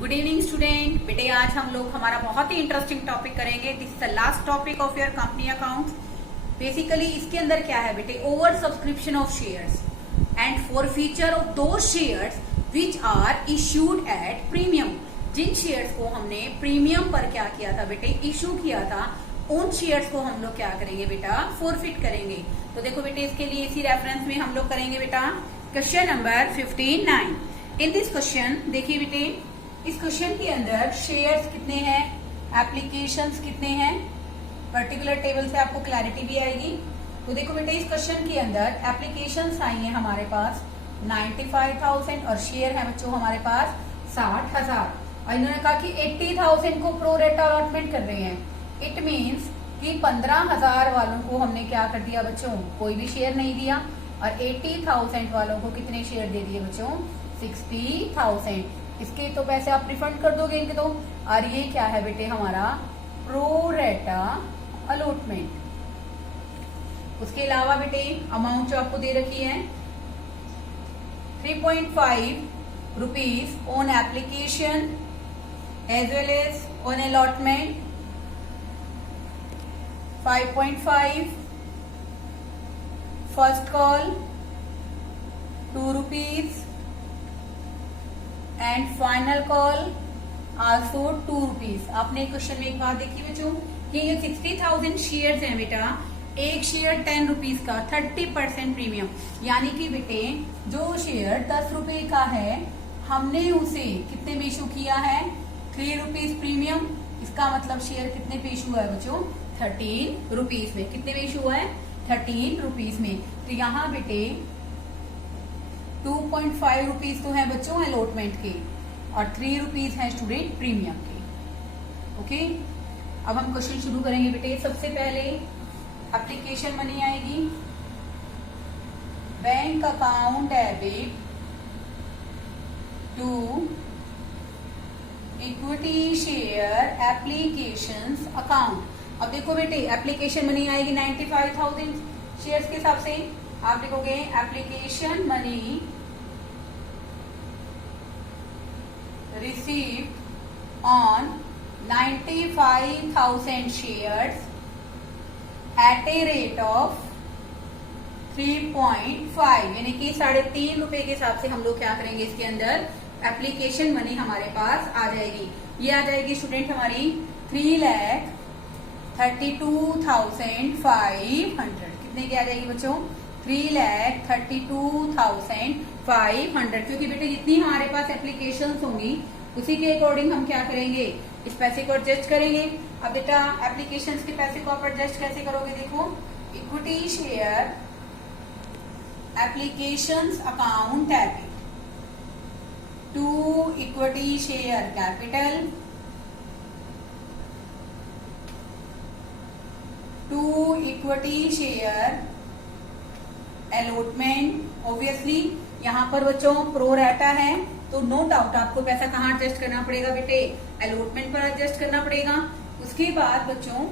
Good evening student. बेटे आज हम लोग हमारा बहुत ही इंटरेस्टिंग टॉपिक करेंगे। This is the last topic of your company account. Basically इसके अंदर क्या है बेटे, over subscription of shares and forfeiture of दो shares which are issued at premium. जिन शेयर्स को हमने प्रीमियम पर क्या किया था बेटे, इश्यू किया था, उन शेयर्स को हम लोग क्या करेंगे बेटा, फोरफिट करेंगे। तो देखो बेटे इसके लिए इसी रेफरेंस में हम लोग करेंगे बेटा question number 59। In this question देखिए बेटे, इस क्वेश्चन के अंदर शेयर्स कितने हैं, एप्लीकेशंस कितने हैं, पर्टिकुलर टेबल से आपको क्लैरिटी भी आएगी। तो देखो बेटे इस क्वेश्चन के अंदर एप्लीकेशंस आई हैं हमारे पास 95,000 और शेयर है बच्चों हमारे पास 60,000। और इन्होंने कहा कि 80,000 को प्रो रेट अलॉटमेंट कर रहे हैं। इट मीन्स कि 15,000 वालों को हमने क्या कर दिया बच्चों, कोई भी शेयर नहीं दिया, और 80,000 वालों को कितने शेयर दे दिए बच्चों, 60,000। इसके तो पैसे आप रिफंड कर दोगे इनके तो। और ये क्या है बेटे हमारा प्रो रेटा अलॉटमेंट। उसके अलावा बेटे अमाउंट जो आपको दे रखी है 3.5 rupees on application as well as on allotment, 5.5 first call 2 rupees and final call also 2 rupees. आपने क्वेश्चन में एक बात देखी बच्चों कि ये 60,000 शेयर्स हैं बेटा, एक शेयर 10 रुपीज का 30% प्रीमियम। यानी कि बेटे जो शेयर 10 रुपए का है हमने उसे कितने में इशू किया है, 3 रुपीज प्रीमियम। इसका मतलब शेयर कितने पे इशू हुआ है बच्चों, 13 रुपीज में। कितने में इशू हुआ है, 13 रुपीज में। तो यहाँ बेटे 2.5 रुपीज तो है बच्चों अलॉटमेंट के और 3 रुपीज है स्टूडेंट प्रीमियम के। ओके, अब हम क्वेश्चन शुरू करेंगे बेटे। सबसे पहले एप्लीकेशन मनी आएगी, bank account debit to equity share applications account. अब देखो बेटे एप्लीकेशन मनी आएगी 95,000 शेयर्स के हिसाब से। आप लिखोगे application money received on 95,000 shares at a rate of 3.5, यानी कि 3.5 रुपए के हिसाब से हम लोग क्या करेंगे, इसके अंदर एप्लीकेशन मनी हमारे पास आ जाएगी। ये आ जाएगी स्टूडेंट हमारी 3,32,500। कितने की आ जाएगी बच्चों, 3,32,500। क्योंकि बेटे जितनी हमारे पास एप्लीकेशंस होंगी उसी के अकॉर्डिंग हम क्या करेंगे, इस पैसे को एडजस्ट करेंगे। अब बेटा एप्लीकेशंस के पैसे को आप एडजस्ट कैसे करोगे, देखो equity share applications account debit to equity share capital to equity share allotment. Obviously यहाँ पर बच्चों प्रो रेटा है तो नो डाउट आपको पैसा कहाँ एडजस्ट करना पड़ेगा बेटे, अलॉटमेंट पर एडजस्ट करना पड़ेगा। उसके बाद बच्चों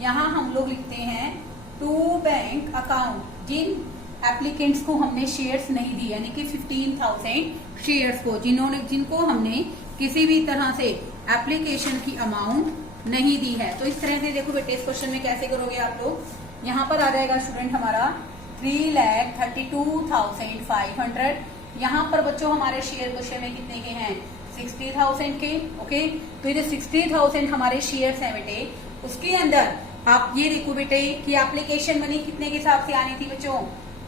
यहाँ हम लोग लिखते हैं टू बैंक अकाउंट, जिन एप्लीकेंट्स को हमने शेयर्स नहीं दी, यानी कि 15,000 शेयर्स को जिनको हमने किसी भी तरह से एप्लीकेशन की अमाउंट नहीं दी है। तो इस तरह से देखो बेटे इस क्वेश्चन में कैसे करोगे आप लोग, यहाँ पर आ जाएगा स्टूडेंट हमारा 3,32,500। यहाँ पर बच्चों हमारे शेयर क्वेश्चन में कितने के हैं, 60,000 के। ओके, तो ये जो 60,000 हमारे शेयर्स हैं बेटे, उसके अंदर आप ये देखो बेटे कि एप्लीकेशन मनी कितने के हिसाब से आनी थी बच्चों,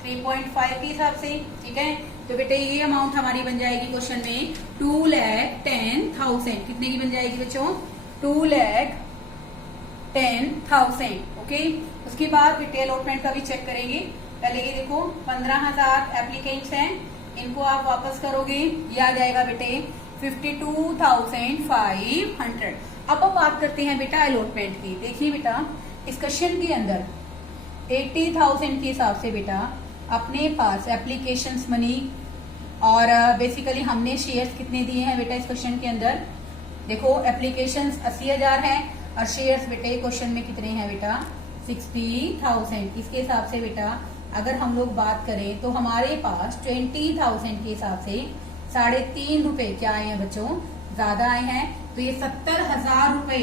3.5 के हिसाब से। ठीक है, तो बेटे ये अमाउंट हमारी बन जाएगी क्वेश्चन में 2,10,000। कितने की बन जाएगी बच्चों, 2,10,000। ओके, उसके बाद बेटे अलॉटमेंट का भी चेक करेंगे। पहले ये देखो 15,000 एप्लीकेंट्स हैं, इनको आप वापस करोगे, ये आ जाएगा बेटे 52,500। अब हम बात करते हैं बेटा अलॉटमेंट की। देखिए बेटा इस क्वेश्चन के अंदर 80,000 के हिसाब से बेटा अपने पास एप्लीकेशंस मनी और बेसिकली हमने शेयर्स कितने दिए हैं बेटा इस क्वेश्चन के अंदर, देखो एप्लीकेशंस 80,000 है और शेयर्स बेटे क्वेश्चन में कितने हैं बेटा, 60,000। इसके हिसाब से बेटा अगर हम लोग बात करें तो हमारे पास 20,000 के हिसाब से 3.5 रुपए क्या आए हैं बच्चों, ज्यादा आए हैं, तो ये 70,000 रुपए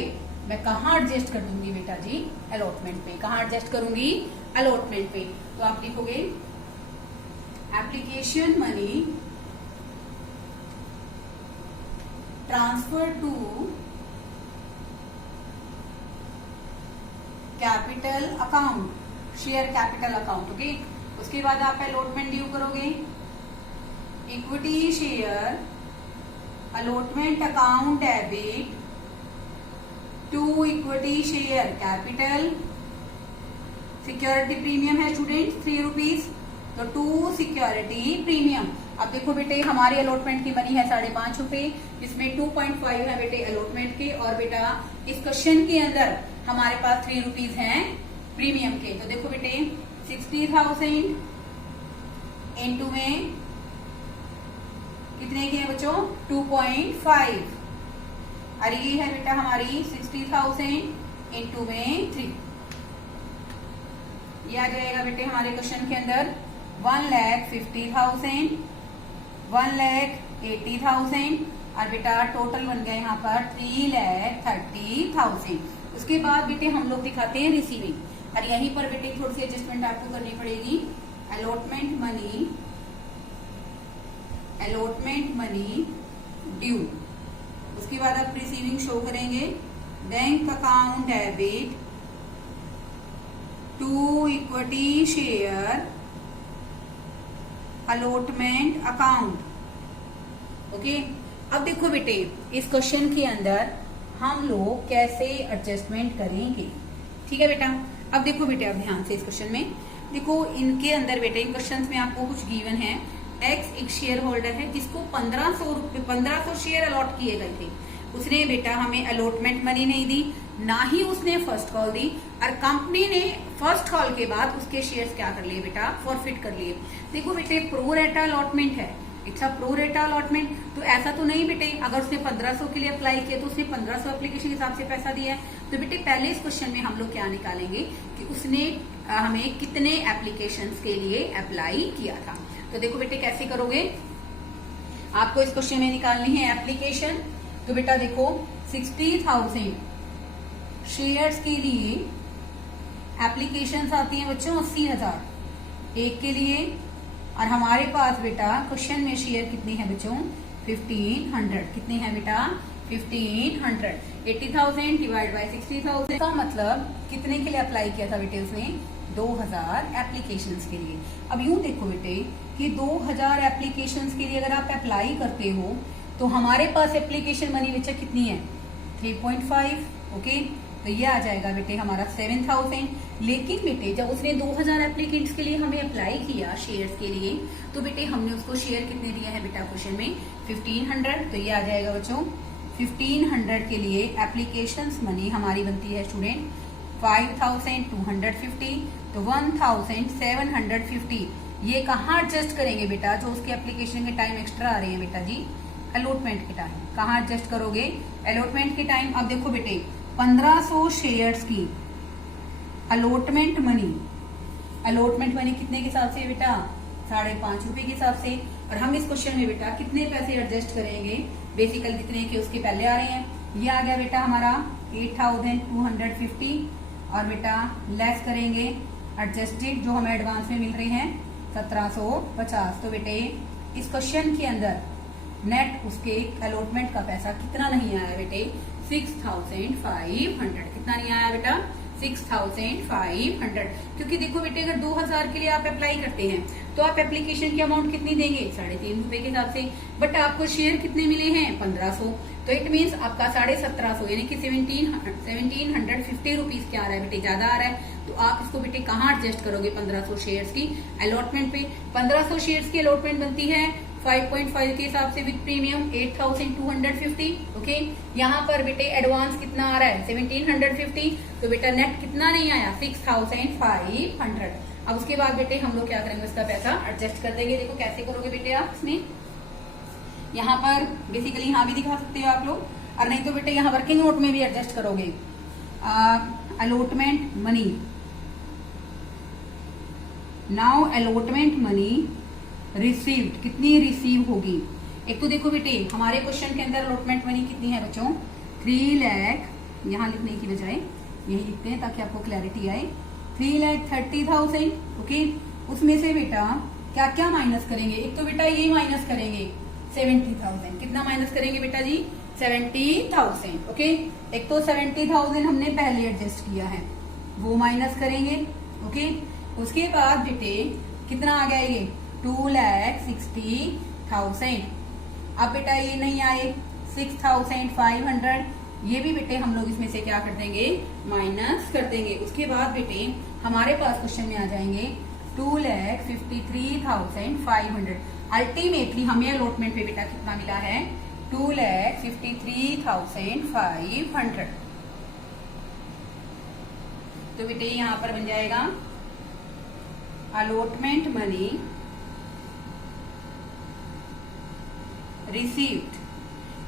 मैं कहाँ एडजस्ट कर दूंगी बेटा जी? अलॉटमेंट पे। कहाँ एडजस्ट करूंगी? अलॉटमेंट पे। तो आप लिखोगे application money transfer to capital account, share capital account. Okay, उसके बाद आप अलॉटमेंट ड्यू करोगे, equity share allotment account debit to equity share capital. Security premium है स्टूडेंट 3 रुपीज, तो टू सिक्योरिटी प्रीमियम। अब देखो बेटे हमारी अलॉटमेंट की बनी है 5.5 रुपए, जिसमें 2.5 है बेटे अलॉटमेंट के, और बेटा इस क्वेश्चन के अंदर हमारे पास 3 रुपीज हैं प्रीमियम के। तो देखो बेटे 60,000 इंटू में कितने के हैं बच्चों? 2.5, और ये है बेटा हमारी 60,000 इंटू में 3। ये आ जाएगा बेटे हमारे क्वेश्चन के अंदर 1,50,000, 1,80,000, और बेटा टोटल बन गया यहाँ पर 3,30,000। उसके बाद बेटे हम लोग दिखाते हैं रिसीविंग, और यहीं पर बेटे थोड़ी सी एडजस्टमेंट आपको करनी पड़ेगी। अलॉटमेंट मनी ड्यू, उसके बाद आप रिसीविंग शो करेंगे, bank account debit to equity share allotment account. Okay, अब देखो बेटे इस क्वेश्चन के अंदर हम लोग कैसे एडजस्टमेंट करेंगे। ठीक है बेटा, अब देखो बेटे अब ध्यान से इस क्वेश्चन में देखो, इनके अंदर बेटे इन क्वेश्चन में आपको कुछ गिवन है। एक्स एक शेयर होल्डर है जिसको 1500 शेयर अलॉट किए गए थे। उसने बेटा हमें अलॉटमेंट मनी नहीं दी, ना ही उसने फर्स्ट कॉल दी, और कंपनी ने फर्स्ट कॉल के बाद उसके शेयर्स क्या कर लिए बेटा? फॉरफिट कर लिए। देखो बेटे प्रो रेटा अलॉटमेंट है, इट्स अ प्रो रेटा अलॉटमेंट। तो ऐसा तो नहीं बेटे अगर उसने 1500 के लिए अप्लाई किया तो उसने 1500 एप्लीकेशन के हिसाब से पैसा दिया है। तो बेटे पहले इस क्वेश्चन में हम लोग क्या निकालेंगे कि उसने हमें कितने एप्लीकेशन के लिए अप्लाई किया था। तो देखो बेटे कैसे करोगे, आपको इस क्वेश्चन में निकालनी है एप्लीकेशन। तो बेटा देखो 60,000 शेयर्स के लिए एप्लीकेशंस आती हैं बच्चों 80,000 एक के लिए, और हमारे पास बेटा क्वेश्चन में शेयर कितनी है बच्चों? 1500। कितने हैं बेटा? 1500। 80,000 डिवाइड बाय 60,000 का मतलब कितने के लिए अप्लाई किया था बेटे उसने? 2000 एप्लीकेशंस के लिए। अब यूं देखो बेटे कि 2000 एप्लीकेशंस के लिए अगर आप अप्लाई करते हो तो हमारे पास एप्लीकेशन मनी बच्चा कितनी है? 3.5। ओके, तो ये आ जाएगा बेटे हमारा 7,000। लेकिन बेटे जब उसने 2000 एप्लीकेंट्स के लिए हमें अप्लाई किया शेयर्स के लिए, तो बेटे हमने उसको शेयर कितने दिए हैं बेटा क्वेश्चन में? 1500। तो ये आ जाएगा बच्चों 1500 के लिए एप्लीकेशंस मनी हमारी बनती है स्टूडेंट 5,250, तो 1,750। ये कहाँ एडजस्ट करेंगे बेटा? जो उसके एप्लीकेशन के टाइम एक्स्ट्रा आ रहे हैं बेटा जी, अलॉटमेंट के टाइम कहाँ एडजस्ट करोगे? अलॉटमेंट के टाइम। अब देखो बेटे 1500 शेयर्स की अलॉटमेंट मनी कितने के हिसाब से बेटा? 5.5 रुपए के हिसाब से। और हम इस क्वेश्चन में बेटा कितने पैसे एडजस्ट करेंगे? बेसिकली जितने के उसके पहले आ रहे हैं। ये आ गया बेटा हमारा 8,250, और बेटा लेस करेंगे एडजस्टेड जो हमें एडवांस में मिल रहे हैं 1750। तो बेटे इस क्वेश्चन के अंदर नेट उसके अलॉटमेंट का पैसा कितना नहीं आया बेटे? 6,500। कितना नहीं आया बेटा? 6,500। क्योंकि देखो बेटे अगर 2000 के लिए आप अप्लाई करते हैं तो आप एप्लीकेशन की अमाउंट कितनी देंगे? 3.5 रुपए के हिसाब से। बट आपको शेयर कितने मिले हैं? 1500। तो इट मीन्स आपका 1750 यानी कि 1750 रुपीज क्या आ रहा है बेटे? ज्यादा आ रहा है। तो आप इसको बेटे कहाँ एडजस्ट करोगे? 1500 शेयर्स की अलॉटमेंट पे। 1500 शेयर्स की अलॉटमेंट बनती है 5.5 के हिसाब से विद प्रीमियम 8,250। ओके, यहाँ पर बेटे एडवांस कितना आ रहा है? 1750। तो बेटा नेट कितना नहीं आया? 6,500। अब उसके बाद बेटे हम लोग क्या करेंगे? उसका पैसा एडजस्ट कर देंगे। देखो कैसे करोगे बेटे आप इसमें? यहाँ पर बेसिकली यहाँ भी दिखा सकते हो आप लोग, और नहीं तो बेटे यहाँ वर्किंग नोट में भी एडजस्ट करोगे। Allotment money, now allotment money received कितनी रिसीव होगी? एक तो देखो बेटे हमारे क्वेश्चन के अंदर अलॉटमेंट मनी कितनी है बच्चों, 3 लाख, यहाँ लिखने की बजाय यही लिखते हैं ताकि आपको क्लैरिटी आए, 3,30,000। ओके, उसमें से बेटा क्या क्या माइनस करेंगे, एक तो बेटा ये माइनस करेंगे 70,000। कितना माइनस करेंगे बेटा जी, 70,000। ओके, एक तो 70,000 हमने पहले एडजस्ट किया है, वो माइनस करेंगे। ओके, उसके बाद बेटे कितना आ गया ये 2,60,000। अब बेटा ये नहीं आए 6,500, ये भी बेटे हम लोग इसमें से क्या कर देंगे, माइनस कर देंगे। उसके बाद बेटे हमारे पास क्वेश्चन में आ जाएंगे 2,53,500। अल्टीमेटली हमें अलॉटमेंट पे बेटा कितना मिला है, 2,53,500। तो बेटे यहां पर बन जाएगा अलॉटमेंट मनी रिसीव्ड।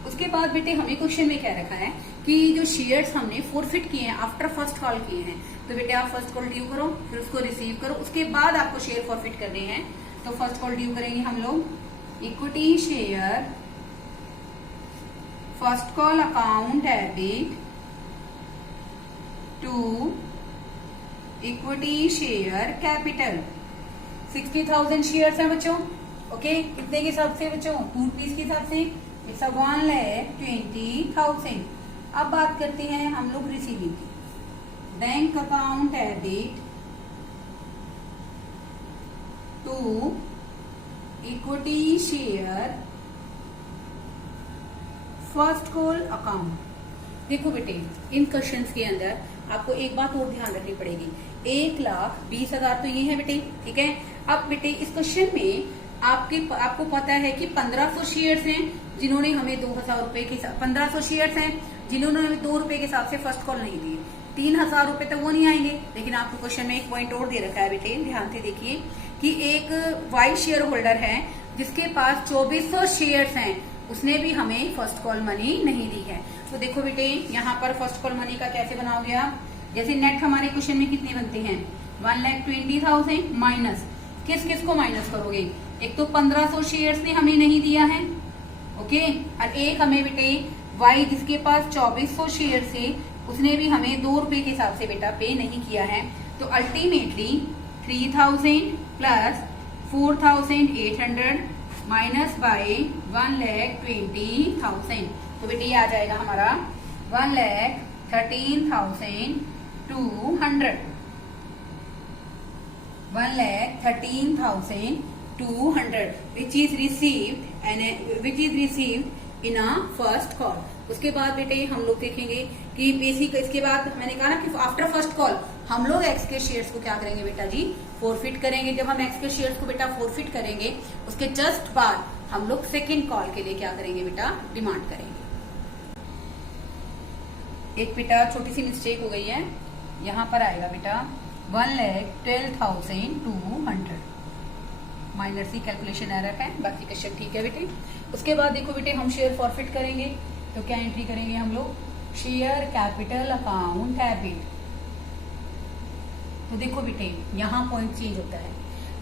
उसके बाद बेटे हमें क्वेश्चन में क्या रखा है कि जो शेयर्स हमने फोरफिट किए हैं आफ्टर फर्स्ट कॉल किए हैं, तो बेटे आप फर्स्ट कॉल ड्यू करो, फिर उसको रिसीव करो, उसके बाद आपको शेयर फॉरफिट करने हैं। तो फर्स्ट कॉल ड्यू करेंगे हम लोग, equity share first call account debit to equity share capital. 60,000 shares हैं बच्चों। ओके, कितने के हिसाब से बच्चों, 2 रुपीज के हिसाब से, इट्स 1,20,000। अब बात करते हैं हम लोग रिसीविंग की, bank account debit to equity share first call account. देखो बेटे इन क्वेश्चंस के अंदर आपको एक बात और ध्यान रखनी पड़ेगी, 1,20,000 तो ये है बेटे, ठीक है। अब बेटे इस क्वेश्चन में आपको पता है कि 1500 शेयर्स हैं जिन्होंने हमें 2,000 रुपए के, 1500 शेयर्स हैं जिन्होंने हमें 2 रुपए के हिसाब से फर्स्ट कॉल नहीं दिए, 3,000 रुपए तक वो नहीं आएंगे। लेकिन आपको क्वेश्चन में एक पॉइंट और दे रखा है बेटे, ध्यान से देखिए कि एक वाइस शेयर होल्डर है जिसके पास 2400 शेयर्स हैं, उसने भी हमें फर्स्ट कॉल मनी नहीं दी है। तो देखो बेटे यहाँ पर फर्स्ट कॉल मनी का कैसे बनाओगे आप, जैसे नेट हमारे क्वेश्चन में कितने बनते हैं, 1,20,000 माइनस किस किस को माइनस करोगे, एक तो 1500 शेयर्स ने हमें नहीं दिया है, ओके, और एक हमें बेटे वाई जिसके पास 2400 शेयर से उसने भी हमें 2 रुपए के हिसाब से बेटा पे नहीं किया है। तो अल्टीमेटली 3,000 प्लस 4,800 माइनस बाय 1,20,000, तो बेटे ये आ जाएगा हमारा 1,13,200, 1,13,200 which is received in a first call। उसके बाद बेटे हम लोग देखेंगे कि बेसिक, इसके बाद मैंने कहा ना कि आफ्टर फर्स्ट कॉल हम लोग एक्स के शेयर्स को क्या करेंगे बेटा जी, फोरफिट करेंगे। जब हम एक्स के शेयर्स को बेटा फोरफिट करेंगे उसके जस्ट बाद हम लोग सेकेंड कॉल के लिए क्या करेंगे बेटा, डिमांड करेंगे। एक बेटा छोटी सी मिस्टेक हो गई है, यहाँ पर आएगा बेटा 1,12,200, माइनर सी कैलकुलेशन एरर है, बाकी क्वेश्चन ठीक है बेटे। उसके बाद देखो बेटे हम शेयर फॉरफिट करेंगे तो क्या एंट्री करेंगे हम लोग, शेयर कैपिटल अकाउंट डेबिट। तो देखो बेटे यहाँ पॉइंट चेंज होता है,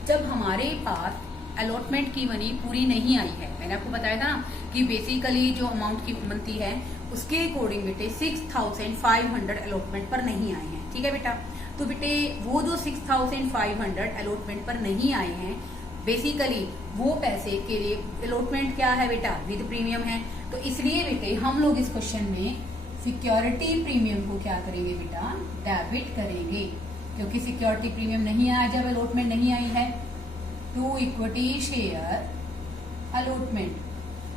जब हमारे पास अलॉटमेंट की मनी पूरी नहीं आई है, मैंने आपको बताया था कि बेसिकली जो अमाउंट की बनती है उसके अकॉर्डिंग बेटे 6,500 अलॉटमेंट पर नहीं आए हैं, ठीक है बेटा। तो बेटे वो जो 6,500 अलॉटमेंट पर नहीं आए हैं, बेसिकली वो पैसे के लिए अलॉटमेंट क्या है बेटा, विद प्रीमियम है। तो इसलिए बेटे हम लोग इस क्वेश्चन में सिक्योरिटी प्रीमियम को क्या करेंगे बेटा, डेबिट करेंगे, क्योंकि सिक्योरिटी प्रीमियम नहीं आया जब अलॉटमेंट नहीं आई है। टू इक्विटी शेयर अलॉटमेंट,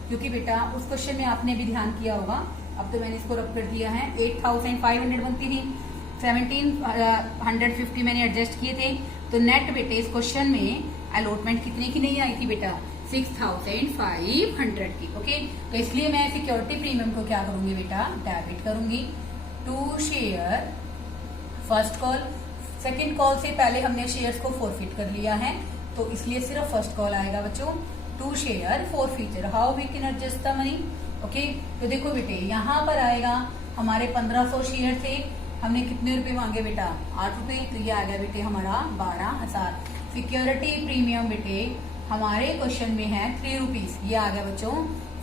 क्योंकि बेटा उस क्वेश्चन में आपने भी ध्यान किया होगा, अब तो मैंने इसको रब कर दिया है, 8,500 बनती थी, 1,750 मैंने एडजस्ट किए थे। तो नेट बेटे इस क्वेश्चन में अलॉटमेंट कितने की नहीं आई थी बेटा, 6,500 की। ओके, तो इसलिए मैं सिक्योरिटी प्रीमियम को क्या करूंगी बेटा, डेबिट करूंगी। To share first call, second call से पहले हमने शेयर्स को फोरफिट कर लिया है, तो इसलिए सिर्फ फर्स्ट कॉल आएगा बच्चों। To share forfeiture, how we can adjust the money. Okay, तो देखो बेटे यहाँ पर आएगा हमारे 1500 शेयर थे, हमने कितने रुपए मांगे बेटा, 8 रुपए, तो ये आ गया बेटे हमारा 12,000। सिक्योरिटी प्रीमियम बेटे हमारे क्वेश्चन में है 3 रुपीज, ये आ गया बच्चों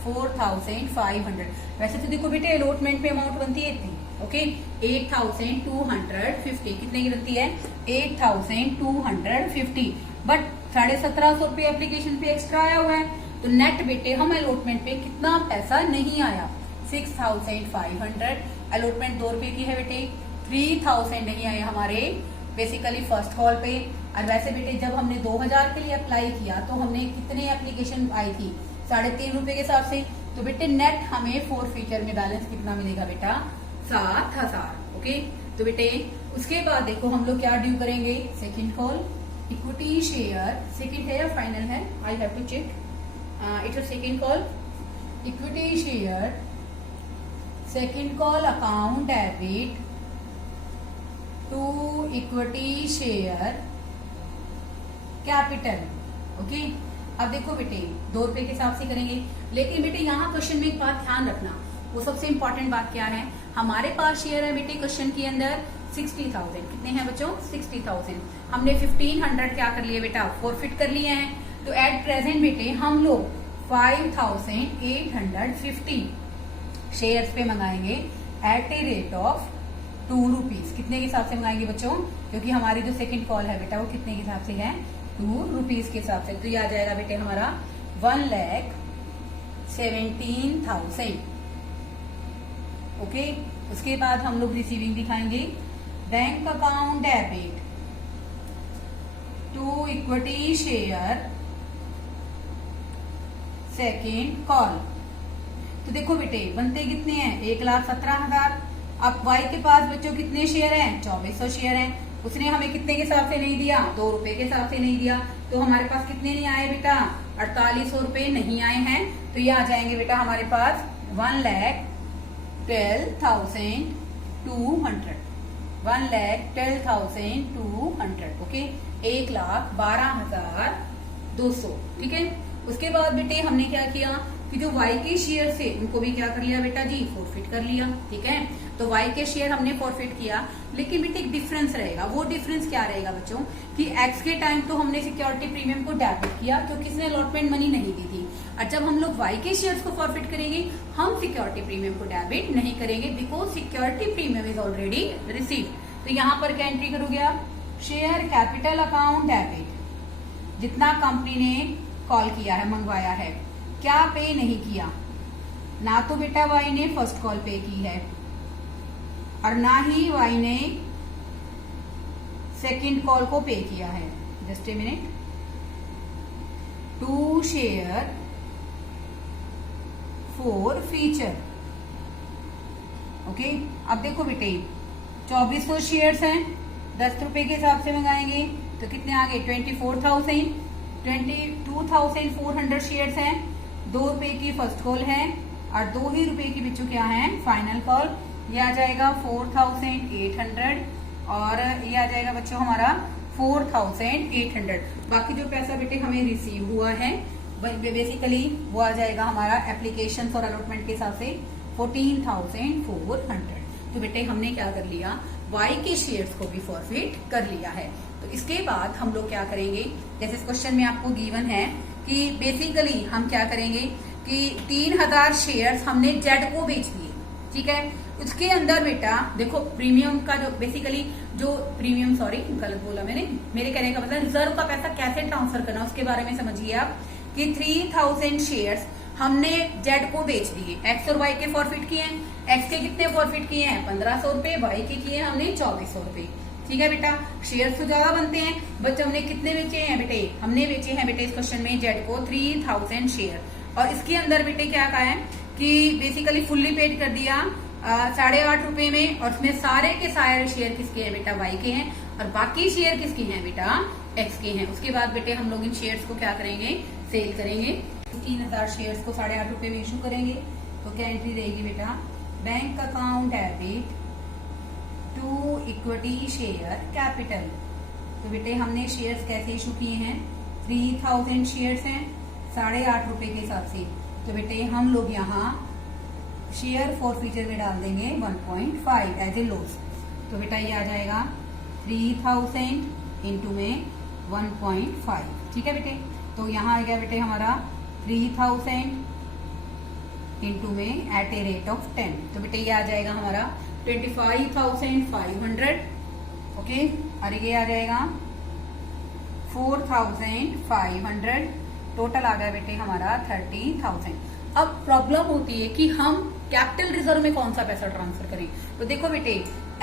4500। वैसे तो देखो बेटे अलॉटमेंट पे अमाउंट बनती है इतनी, ओके 8250, कितने की बनती है 8250, बट 1750 रुपये एप्लीकेशन पे एक्स्ट्रा आया हुआ है, तो नेट बेटे हम अलॉटमेंट पे कितना पैसा नहीं आया 6500। अलॉटमेंट 2 रुपए की है बेटे, 3000 नहीं आए हमारे बेसिकली फर्स्ट कॉल पे। और वैसे बेटे जब हमने 2000 के लिए अप्लाई किया तो हमने कितने एप्लीकेशन आई थी 3.5 रुपए के हिसाब से, तो बेटे नेट हमें फोर फीचर में बैलेंस कितना मिलेगा बेटा 7000। ओके, तो बेटे उसके बाद देखो हम लोग क्या ड्यू करेंगे, second call equity share, second है या फाइनल है, I have to check, it's second call equity share, second call account debit to equity share capital. Okay, अब देखो बेटे 2 रुपए के हिसाब से करेंगे, लेकिन बेटे यहाँ क्वेश्चन में एक बात ध्यान रखना, वो सबसे इंपॉर्टेंट बात क्या है, हमारे पास शेयर है बेटे क्वेश्चन के अंदर 60,000, कितने हैं बच्चों 60,000, हमने 1500 क्या कर लिए बेटा फॉरफिट कर लिए हैं, तो एट प्रेजेंट बेटे हम लोग 5850 शेयर्स पे मंगाएंगे at a rate of 2 rupees. कितने के हिसाब से मंगाएंगे बच्चों, क्योंकि हमारी जो सेकंड कॉल है बेटा वो कितने के हिसाब से है 2 रुपीज के हिसाब से, तो ये आ जाएगा बेटे हमारा 1,17,000। ओके, उसके बाद हम लोग रिसीविंग दिखाएंगे, bank account debit to equity share second call. तो देखो बेटे बनते कितने हैं 1,17,000। अब वाई के पास बच्चों कितने शेयर हैं 2400 शेयर हैं, उसने हमें कितने के हिसाब से नहीं दिया 2 रुपए के हिसाब से नहीं दिया, तो हमारे पास कितने नहीं आए बेटा 4800 रुपए नहीं आए हैं, तो ये आ जाएंगे बेटा हमारे पास 1,12,200, 1,12,200। ओके, 1,12,200। ठीक है, उसके बाद बेटे हमने क्या किया कि जो वाई के शेयर से उनको भी क्या कर लिया बेटा जी फॉरफिट कर लिया। ठीक है, तो वाई के शेयर हमने फॉरफिट किया, लेकिन बेटे एक डिफरेंस रहेगा, वो डिफरेंस क्या रहेगा बच्चों कि एक्स के टाइम तो हमने सिक्योरिटी प्रीमियम को डेबिट किया क्योंकि इसने अलॉटमेंट मनी नहीं दी थी, और जब हम लोग वाई के शेयर्स को फॉरफिट करेंगे हम सिक्योरिटी प्रीमियम को डेबिट नहीं करेंगे because security premium is already received. तो यहाँ पर क्या एंट्री करोगे आप, शेयर कैपिटल अकाउंट डेबिट, जितना कंपनी ने कॉल किया है मंगवाया है, क्या पे नहीं किया, ना तो बेटा वाई ने फर्स्ट कॉल पे की है और ना ही वाई ने सेकंड कॉल को पे किया है। Just a minute, to share forfeiture. Okay, अब देखो बेटे 2400 शेयर्स हैं, 10 रुपए के हिसाब से मंगाएंगे तो कितने आ गए 24,000, 22,400 शेयर्स हैं, 2 रुपए की फर्स्ट कॉल है और 2 ही रुपए की बच्चों क्या है फाइनल कॉल, ये आ जाएगा 4,800 और ये आ जाएगा बच्चों हमारा 4,800। बाकी जो पैसा बेटे हमें रिसीव हुआ है बेसिकली वो आ जाएगा हमारा एप्लीकेशन और अलॉटमेंट के हिसाब से 14,400। तो बेटे हमने क्या कर लिया वाई के शेयर्स को भी फॉरफिट कर लिया है। तो इसके बाद हम लोग क्या करेंगे, जैसे इस क्वेश्चन में आपको गिवन है कि बेसिकली हम क्या करेंगे कि 3,000 शेयर्स हमने जेड को बेच दिए। ठीक है, उसके अंदर बेटा देखो प्रीमियम का जो बेसिकली जो प्रीमियम, सॉरी गलत बोला मैंने, मेरे कहने का मतलब रिजर्व का पैसा कैसे ट्रांसफर करना उसके बारे में समझिए आप कि 3,000 शेयर्स हमने जेड को बेच दिए, एक्स और वाई के फॉरफिट किए हैं। एक्स के कितने फॉरफिट किए हैं 1,500 रुपए, वाई के किए हमने 2,400 रुपए। ठीक है बेटा, शेयर्स तो ज्यादा बनते हैं, बट हमने कितने बेचे हैं बेटे, हमने बेचे हैं बेटे इस क्वेश्चन में जेड को 3,000 शेयर। और इसके अंदर बेटे क्या कहा है कि बेसिकली फुल्ली पेड कर दिया 8.5 रुपए में, और उसमें सारे के सारे शेयर किसके हैं बेटा वाई के हैं और बाकी शेयर किसके हैं बेटा एक्स के हैं। उसके बाद बेटे हम लोग इन शेयर्स को क्या करेंगे सेल करेंगे, 3,000 शेयर्स को 8.5 रुपए में इशू करेंगे। तो क्या एंट्री रहेगी बेटा, bank account debit to equity share capital. तो बेटे हमने शेयर्स कैसे इशू किए हैं, 3,000 शेयर्स हैं 8.5 रुपए के हिसाब से। तो बेटे हम लोग यहाँ शेयर फॉरफीचर में डाल देंगे 1.5 एज ए लॉस। तो बेटा ये आ जाएगा 3,000 इंटू में 1.5। ठीक है बेटे, तो यहाँ आ गया बेटे हमारा 3000 इंटू में एट ए रेट ऑफ 10, तो बेटे ये आ जाएगा हमारा 25,500। ओके, और ये आ जाएगा 4,500, टोटल आ गया बेटे हमारा 30,000। अब प्रॉब्लम होती है कि हम कैपिटल रिजर्व में कौन सा पैसा ट्रांसफर करें। तो देखो बेटे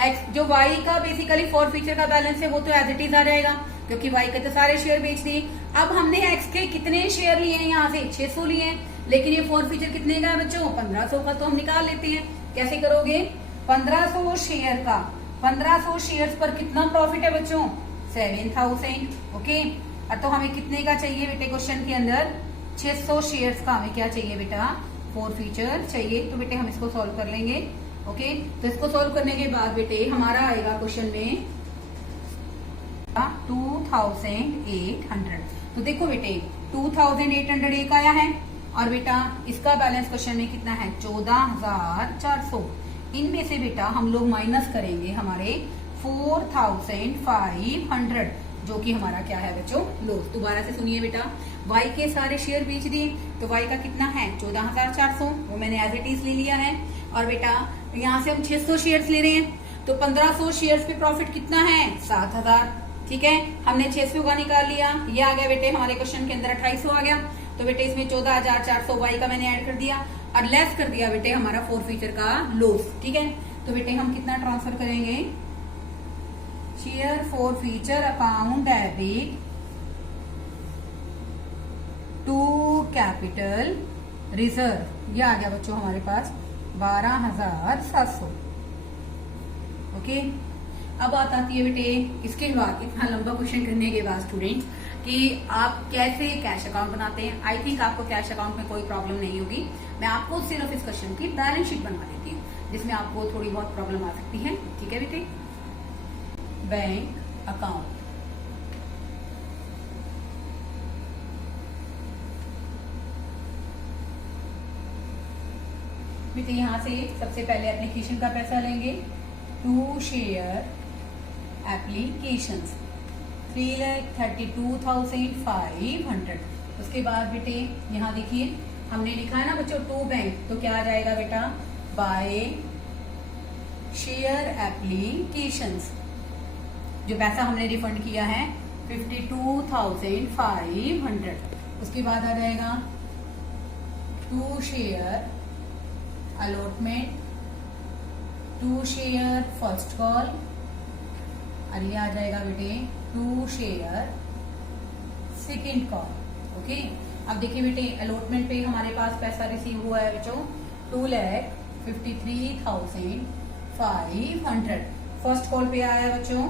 एक्स जो वाई का बेसिकली फॉर फ्यूचर का बैलेंस है वो तो एज इट इज आ जाएगा, क्योंकि वाई के तो सारे शेयर बेच दिए। अब हमने एक्स के कितने शेयर लिए हैं, यहाँ से 600 लिए हैं, लेकिन ये फॉर फ्यूचर कितने का है बच्चों, 1500 का। तो हम निकाल लेते हैं, कैसे करोगे, 1500 शेयर का 1500 शेयर्स पर कितना प्रॉफिट है बच्चों, 7000। ओके, तो हमें कितने का चाहिए बेटे, क्वेश्चन के अंदर 600 शेयर्स का हमें क्या चाहिए बेटा, फॉर फ्यूचर चाहिए। तो बेटे हम इसको सॉल्व कर लेंगे। ओके, तो इसको सॉल्व करने के बाद बेटे हमारा आएगा क्वेश्चन में 2800। तो देखो बेटे 2800 एक आया है, और बेटा इसका बैलेंस क्वेश्चन में कितना है, 14,400। इनमें से बेटा हम लोग माइनस करेंगे हमारे 4,500, जो कि हमारा क्या है बच्चों, लॉस। दोबारा से सुनिए बेटा, वाई के सारे शेयर बेच दिए, तो वाई का कितना है 14,400, वो मैंने एज इट इज ले लिया है। और बेटा यहाँ से हम 600 शेयर्स ले रहे हैं, तो 1500 शेयर्स पे प्रॉफिट कितना है, 7,000। ठीक है, हमने 600 का निकाल लिया, ये आ गया बेटे हमारे क्वेश्चन के अंदर 2800 आ गया। तो बेटे इसमें 14,400 वाई का मैंने ऐड कर दिया और लेस कर दिया बेटे हमारा फॉर फ्यूचर का लॉस। ठीक है, तो बेटे हम कितना ट्रांसफर करेंगे, share forfeiture account debit to capital reserve, ये आ गया बच्चों हमारे पास 12,700। ओके, अब बात आती है बेटे इसके बाद, इतना लंबा क्वेश्चन करने के बाद स्टूडेंट्स, कि आप कैसे कैश अकाउंट बनाते हैं। आई थिंक आपको कैश अकाउंट में कोई प्रॉब्लम नहीं होगी। मैं आपको सिर्फ इस क्वेश्चन की बैलेंस शीट बनवा देती हूँ, जिसमें आपको थोड़ी बहुत प्रॉब्लम आ सकती है। ठीक है बेटे, बैंक अकाउंट, बेटे यहाँ से सबसे पहले एप्लीकेशन का पैसा लेंगे, 2 शेयर एप्लीकेशंस 3,32,500। उसके बाद बेटे यहाँ देखिए हमने लिखा है ना बच्चों 2 बैंक, तो क्या आ जाएगा बेटा, बाय शेयर एप्लीकेशंस। जो पैसा हमने रिफंड किया है 52,500। उसके बाद आ जाएगा 2 share allotment, 2 share first call, और ये आ जाएगा बेटे 2 शेयर सेकेंड कॉल। ओके, अब देखिए बेटे अलॉटमेंट पे हमारे पास पैसा रिसीव हुआ है बच्चों 2,53,500। फर्स्ट कॉल पे आया है बच्चों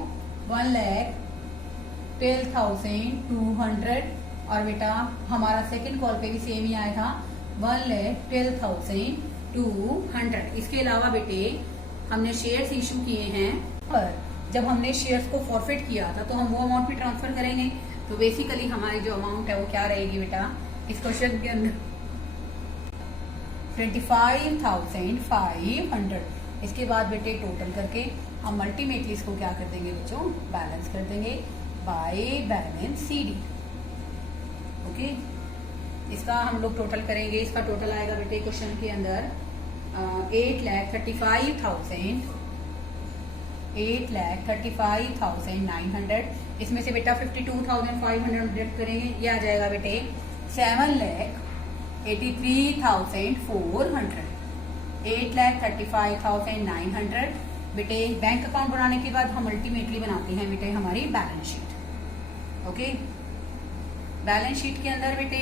1,12,200, और बेटा हमारा सेकेंड कॉल पे भी सेम ही आया था 1,12,200। इसके अलावा बेटे हमने शेयर्स इशू किए हैं, पर जब हमने शेयर्स को फॉरफिट किया था तो हम वो अमाउंट भी ट्रांसफर करेंगे। तो बेसिकली हमारी जो अमाउंट है वो क्या रहेगी बेटा, इस क्वेश्चन के अंदर 25,500। इसके बाद बेटे टोटल करके हम अल्टीमेटली इसको क्या कर देंगे बच्चों, बैलेंस कर देंगे बाय बैलेंस CD। ओके, इसका हम लोग टोटल करेंगे, इसका टोटल आएगा बेटे क्वेश्चन के अंदर 8,35,900। इसमें से बेटा 52,500 डिडक्ट करेंगे, ये आ जाएगा बेटे 7,83,400। 8,35,900 बेटे बैंक अकाउंट बनाने के बाद हम अल्टीमेटली बनाते हैं बेटे हमारी balance sheet. Okay, balance sheet के अंदर बेटे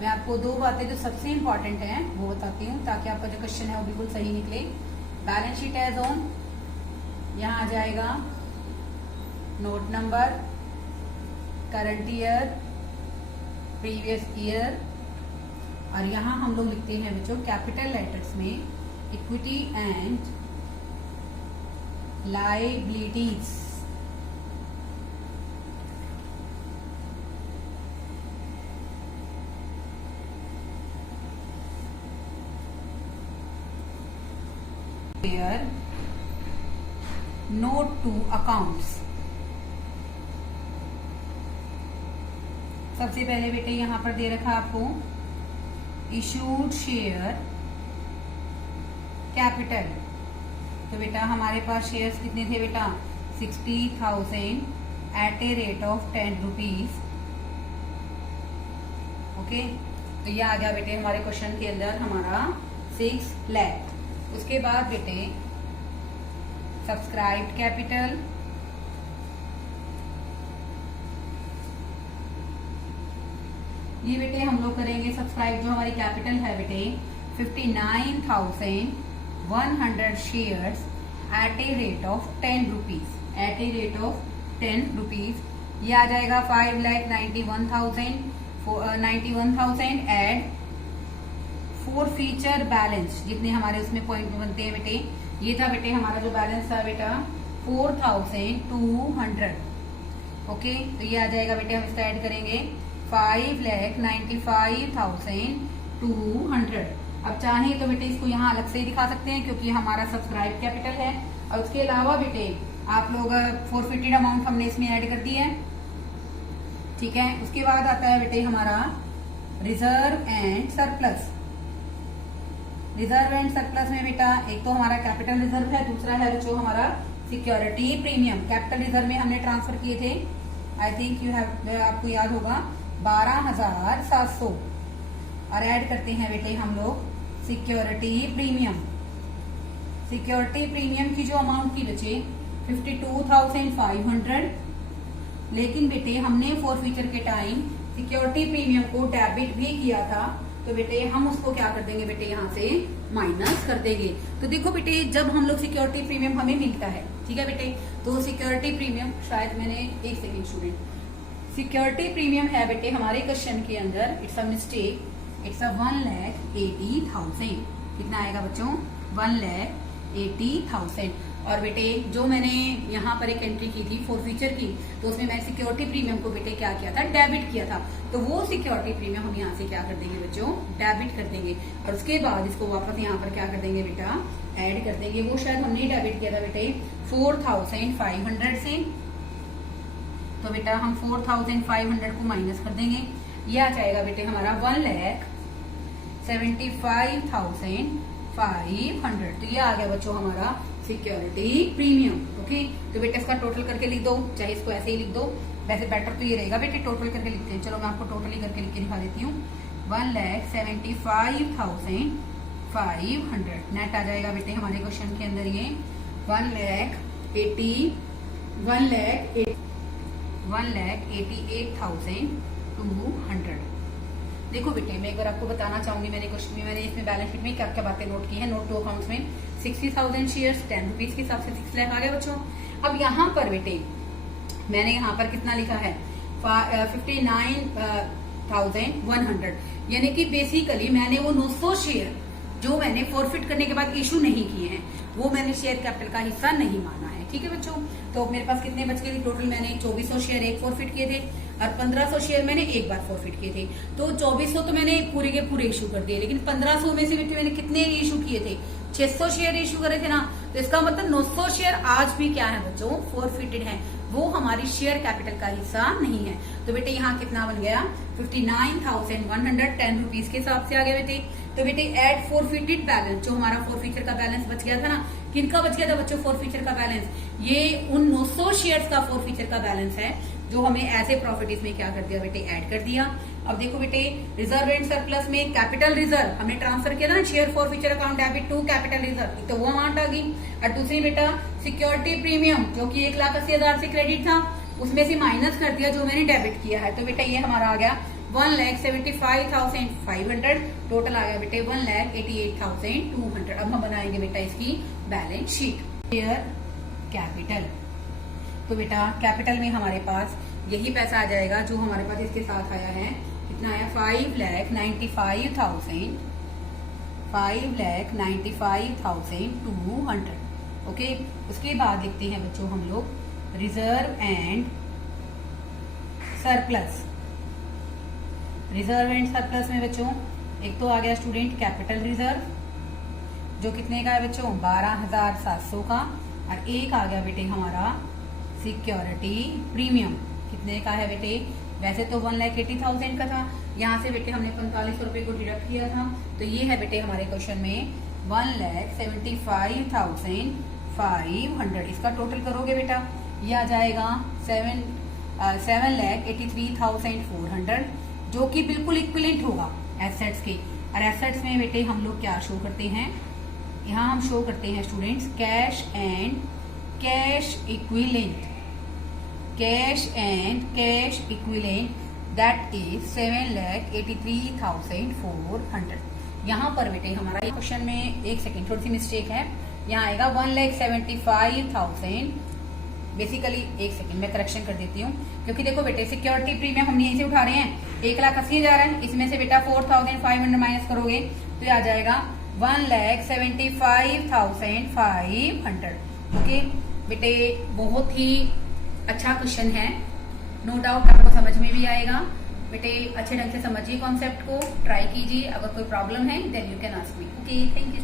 मैं आपको 2 बातें जो सबसे इंपॉर्टेंट हैं वो बताती हूँ, ताकि आपका जो क्वेश्चन है वो बिल्कुल सही निकले। बैलेंस शीट एज ऑन, यहाँ आ जाएगा note number, current year, previous year, और यहाँ हम लोग लिखते हैं बच्चों कैपिटल लेटर्स में equity and liabilities. Note to accounts। सबसे पहले बेटे यहाँ पर दे रखा आपको इशूड शेयर कैपिटल। तो बेटा हमारे पास शेयर्स कितने थे बेटा 60,000 at a rate of 10 rupees. Okay, तो ये आ गया बेटे हमारे क्वेश्चन के अंदर हमारा 6 लाख। उसके बाद बेटे सब्सक्राइब्ड कैपिटल, ये बेटे हम लोग करेंगे सब्सक्राइब जो हमारी कैपिटल है बेटे 59,100 shares at a rate of 10 rupees. At a rate of 10 rupees ये आ जाएगा 5,91,000 एड फोर फीचर बैलेंस, जितने हमारे उसमें पॉइंट बनते हैं बेटे। ये था बेटे हमारा जो बैलेंस था बेटा 4,200। ओके, तो ये आ जाएगा बेटे, हम इसका ऐड करेंगे 5,95,200। अब चाहे तो बेटे इसको यहाँ अलग से ही दिखा सकते हैं क्योंकि हमारा सब्सक्राइब कैपिटल है। और उसके अलावा बेटे आप लोग फोरफिटेड अमाउंट हमने इसमें ऐड कर दी है, ठीक है। उसके बाद आता है बेटे हमारा reserve and surplus. Reserve and surplus में बेटा एक तो हमारा कैपिटल रिजर्व है, दूसरा है जो हमारा सिक्योरिटी प्रीमियम। कैपिटल रिजर्व में हमने ट्रांसफर किए थे, आई थिंक यू हैव, आपको याद होगा 12,700। और ऐड करते हैं बेटे हम लोग सिक्योरिटी प्रीमियम। सिक्योरिटी प्रीमियम की जो अमाउंट की बचे 52,500, लेकिन बेटे हमने फोरफीचर के टाइम सिक्योरिटी प्रीमियम को डेबिट भी किया था, तो बेटे हम उसको क्या कर देंगे बेटे यहाँ से माइनस कर देंगे। तो देखो बेटे जब हम लोग सिक्योरिटी प्रीमियम हमें मिलता है, ठीक है बेटे, तो सिक्योरिटी प्रीमियम शायद मैंने एक सेकेंड स्टूडेंट, सिक्योरिटी प्रीमियम है बेटे हमारे क्वेश्चन के अंदर, it's a mistake, it's a 1,80,000। कितना आएगा बच्चों 1,80,000। और बेटे जो मैंने यहाँ पर एक एंट्री की थी फोरफीचर की, तो उसमें मैं सिक्योरिटी प्रीमियम को बेटे क्या किया था डेबिट किया था। तो वो सिक्योरिटी प्रीमियम हम यहाँ से क्या कर देंगे बच्चों डेबिट कर देंगे। और उसके बाद इसको वापस यहाँ पर क्या कर देंगे बेटा ऐड कर देंगे। वो शायद हमने डेबिट किया था बेटे 4,500 से, तो बेटा हम 4,500 को माइनस कर देंगे। ये आ जाएगा बेटे हमारा 1,75,500। तो ये आ गया बच्चों हमारा सिक्योरिटी प्रीमियम। ओके, तो बेटा इसका टोटल करके लिख दो, चाहे इसको ऐसे ही लिख दो, वैसे बेटर तो ये रहेगा बेटे टोटल करके लिखते हैं। चलो मैं आपको टोटली करके लिख के दिखा देती हूँ। 1,75,500 नेट आ जाएगा बेटे हमारे क्वेश्चन के अंदर ये 1,88,200। देखो बेटे मैं एक बार आपको बताना चाहूंगी, मैंने क्वेश्चन में मैंने इसमें बैलेंस शीट में क्या क्या बातें नोट की है। नोट टू अकाउंट्स में 60,000 शेयर्स 10 रुपीज के हिसाब से 6 लाख आ गए बच्चों। अब यहाँ पर बेटे मैंने यहाँ पर कितना लिखा है 59,100, यानी कि बेसिकली मैंने वो 900 शेयर जो मैंने फॉरफिट करने के बाद इशू नहीं किए हैं वो मैंने शेयर कैपिटल का हिस्सा नहीं माना है, ठीक है बच्चों। तो मेरे पास कितने बच गए थे टोटल, मैंने 2400 शेयर एक फॉरफिट किए थे और 1500 शेयर मैंने एक बार फॉरफिट किए थे। तो 2400 तो मैंने पूरे के पूरे इशू कर दिए, लेकिन 1500 में से बेटे मैंने कितने इशू किए थे 600 शेयर इशू करे थे ना। तो इसका मतलब 900 शेयर आज भी क्या है बच्चों फॉरफिटेड है, वो हमारी शेयर कैपिटल का हिस्सा नहीं है। तो बेटे यहाँ कितना बन गया 59,110 रुपीज के हिसाब से आ गया बेटे। तो बेटे एड फॉरफिटेड बैलेंस, जो हमारा फॉरफीचर का बैलेंस बच गया था ना, किनका बच गया था बच्चों फॉरफीचर का बैलेंस, ये उन 900 शेयर्स का फॉरफीचर का बैलेंस है जो हमें ऐसे प्रॉफिट इसमें क्या कर दिया बेटे ऐड कर दिया। अब देखो बेटे रिजर्व एंड सरप्लस में कैपिटल रिजर्व हमने ट्रांसफर किया था ना, share forfeiture account debit to capital reserve, तो वो अमाउंट आ गई। और दूसरी बेटा सिक्योरिटी प्रीमियम जो कि 1,80,000 से क्रेडिट था, उसमें से माइनस कर दिया जो मैंने डेबिट किया है। तो बेटा ये हमारा आ गया 1,75,500, टोटल आ गया बेटे 1,88,200। अब हम बनाएंगे बेटा इसकी बैलेंस शीट। शेयर कैपिटल, तो बेटा कैपिटल में हमारे पास यही पैसा आ जाएगा जो हमारे पास इसके साथ आया है। कितना आया 5,95,200। ओके, उसके बाद लिखते हैं बच्चों हम लोग reserve and surplus. Reserve and surplus में बच्चों एक तो आ गया स्टूडेंट कैपिटल रिजर्व जो कितने का है बच्चों 12,700 का, और एक आ गया बेटे हमारा सिक्योरिटी प्रीमियम, कितने का है बेटे वैसे तो 1,80,000 का था, यहाँ से बेटे हमने 45 रुपए को डिडक्ट किया था, तो ये है बेटे हमारे क्वेश्चन में 1,75,500। इसका टोटल करोगे बेटा, ये आ जाएगा 7,83,400, जो कि बिल्कुल इक्विवेलेंट होगा एसेट्स के। और एसेट्स में बेटे हम लोग क्या शो करते हैं, यहाँ हम शो करते हैं students cash and cash equivalent, cash and cash equivalent, that is 7,83,400। यहाँ पर बेटे हमारा ये क्वेश्चन में एक सेकेंड थोड़ी सी मिस्टेक है, यहाँ आएगा 1,75,000। बेसिकली एक सेकेंड मैं करेक्शन कर देती हूँ, क्योंकि देखो बेटे सिक्योरिटी प्रीमियम हम यहीं से उठा रहे हैं, 1,80,000 है, इसमें से बेटा 4,500 माइनस करोगे तो ये आ जाएगा 1,75,500। ओके बेटे, बहुत ही अच्छा क्वेश्चन है, नो डाउट आपको समझ में भी आएगा। बेटे अच्छे ढंग से समझिए कॉन्सेप्ट को, ट्राई कीजिए, अगर कोई प्रॉब्लम है then you can ask me. Okay, thank you.